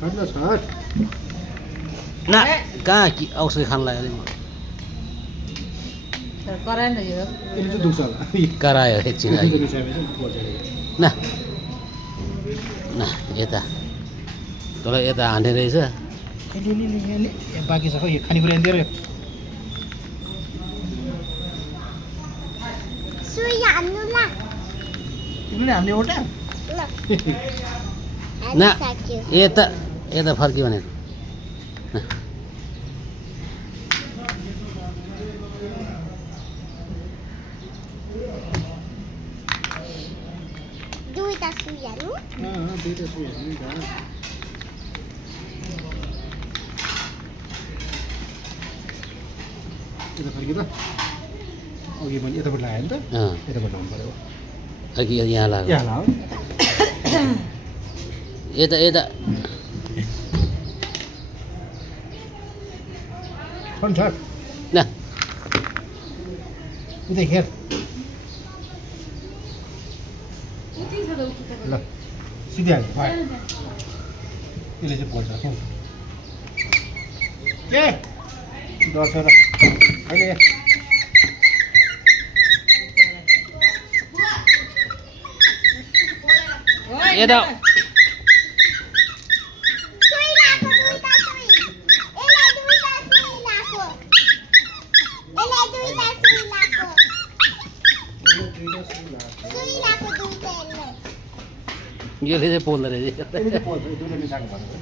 छाड्न छाड ना कहाँ कि औषधि खान लाग्यो अरे कराएन यो यसले चाहिँ दुख्छ होला करायो एकछिन दुध अघि मिसाएपछि पर्छ न न यता तँलाई यता हान्ने रहेछ बाँकी छ खै यो खानेकुरा दिएर सुई हान्नु ल तिमीले हामीले एउटा ल न हानिसक्यो यता यता फर्क्यो भनेको न। दुईटा सुई हान्नु दुईवटा सुई हाल्नु नि त यता फर्कियो त अघि पनि यताबाट लगायो नि त अँ, यताबाट लाउनु पऱ्यो अघि यहाँ लाग्यो यहाँ लाऊ यता यता छन् छ न उतै खेर ल सिधै हाल्नु भयो यसले चाहिँ पोल्छ के डर्छ र अहिले यता सुई लाको दुईटा सुई यसलाई दुईटा सुई लाको यसलाई दुईटा सुई लाको सुई लाको दुईटा यसलाई यसले चाहिँ पोल्दो रहेछ यसले चाहिँ पोल्छ दुईले मिसाएको भनेको